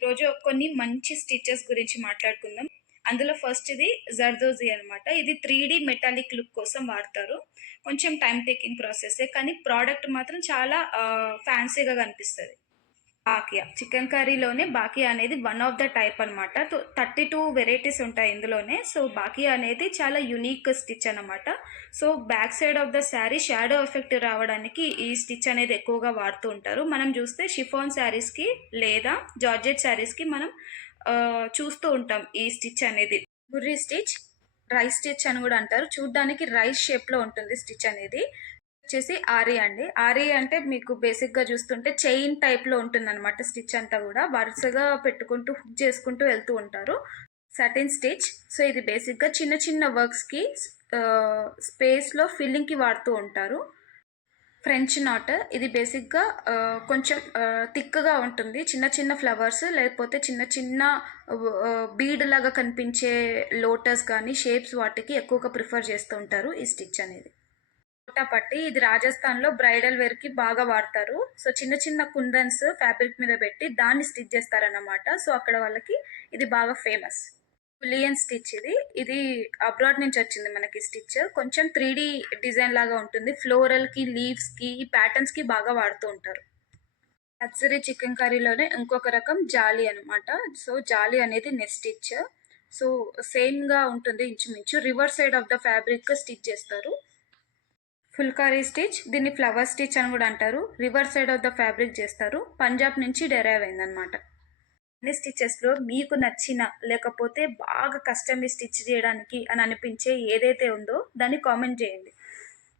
ఈరోజు కొన్ని మంచి స్టిచెస్ గురించి మాట్లాడుకుందాం. అందులో ఫస్ట్‌ది జర్దోజీ అనమాట. ఇది 3 మెటాలిక్ లుక్ కోసం వాడతారు. కొంచెం టైమ్ టేకింగ్ ప్రాసెస్సే కానీ ప్రోడక్ట్ మాత్రం చాలా ఫ్యాన్సీగా కనిపిస్తది. బాకియా. చికెన్ కర్రీలోనే బాకియా అనేది వన్ ఆఫ్ ద టైప్ అనమాట. 32 వెరైటీస్ ఉంటాయి ఇందులోనే. సో, బాకియా అనేది చాలా యూనిక్ స్టిచ్ అనమాట. So, back side of the sari shadow effect రావడానికి ఈ స్టిచ్ అనేది ఎక్కువగా వాడుతూ ఉంటారు. మనం చూస్తే షిఫాన్ శారీస్‌కి లేదా జార్జెట్ శారీస్‌కి మనం చూస్తూ ఉంటాం ఈ స్టిచ్ అనేది. బుర్రీ స్టిచ్, రైస్ స్టిచ్ అని కూడా అంటారు. చూడ్డానికి రైస్ షేప్‌లో ఉంటుంది స్టిచ్ అనేది. వచ్చేసి ఆరి అండి. ఆరి అంటే మీకు బేసిక్‌గా చూస్తుంటే చైన్ టైప్‌లో ఉంటుందనమాట స్టిచ్ అంతా గూడా. వరుసగా పెట్టుకుంటూ హుక్ చేసుకుంటూ వెళ్తూ ఉంటారు. Satin stitch. సో, ఇది బేసిక్‌గా చిన్న చిన్న వర్క్స్‌కి స్పేస్‌లో ఫిల్లింగ్‌కి వాడుతూ ఉంటారు. ఫ్రెంచ్ నాట్ ఇది బేసిక్‌గా కొంచెం థిక్‌గా ఉంటుంది. చిన్న చిన్న ఫ్లవర్స్ లేకపోతే చిన్న చిన్న బీడ్ లాగా కనిపించే లోటస్ గానీ, షేప్స్ వాటికి ఎక్కువగా ప్రిఫర్ చేస్తూ ఉంటారు ఈ స్టిచ్ అనేది. పట్టి ఇది రాజస్థాన్‌లో బ్రైడల్ వేర్‌కి బాగా వాడతారు. సో, చిన్న చిన్న కుందన్స్ ఫ్యాబ్రిక్ మీద పెట్టి దాన్ని స్టిచ్ చేస్తారన్నమాట. సో, అక్కడ వాళ్ళకి ఇది బాగా ఫేమస్. బులియన్ స్టిచ్ ఇది. ఇది అబ్రాడ్ నుంచి వచ్చింది మనకి స్టిచ్. కొంచెం 3 డిజైన్ లాగా ఉంటుంది. ఫ్లోరల్‌కి, లీవ్స్‌కి, ఈ ప్యాటర్న్స్‌కి బాగా వాడుతూ ఉంటారు. లగ్జరీ చికెన్ కర్రీలోనే ఇంకొక రకం జాలీ అనమాట. సో, జాలీ అనేది నెట్ స్టిచ్. సో, సేమ్‌గా ఉంటుంది ఇంచుమించు. Reverse side of the fabric stitch చేస్తారు. ఫుల్కారీ స్టిచ్ దీన్ని ఫ్లవర్ స్టిచ్ అని కూడా అంటారు. Reverse side of the fabric చేస్తారు. పంజాబ్ నుంచి డెరైవ్ అయిందనమాట. అన్ని స్టిచెస్లో మీకు నచ్చిన లేకపోతే బాగా కష్టమి స్టిచ్ చేయడానికి అని అనిపించే ఏదైతే ఉందో దాన్ని కామెంట్ చేయండి.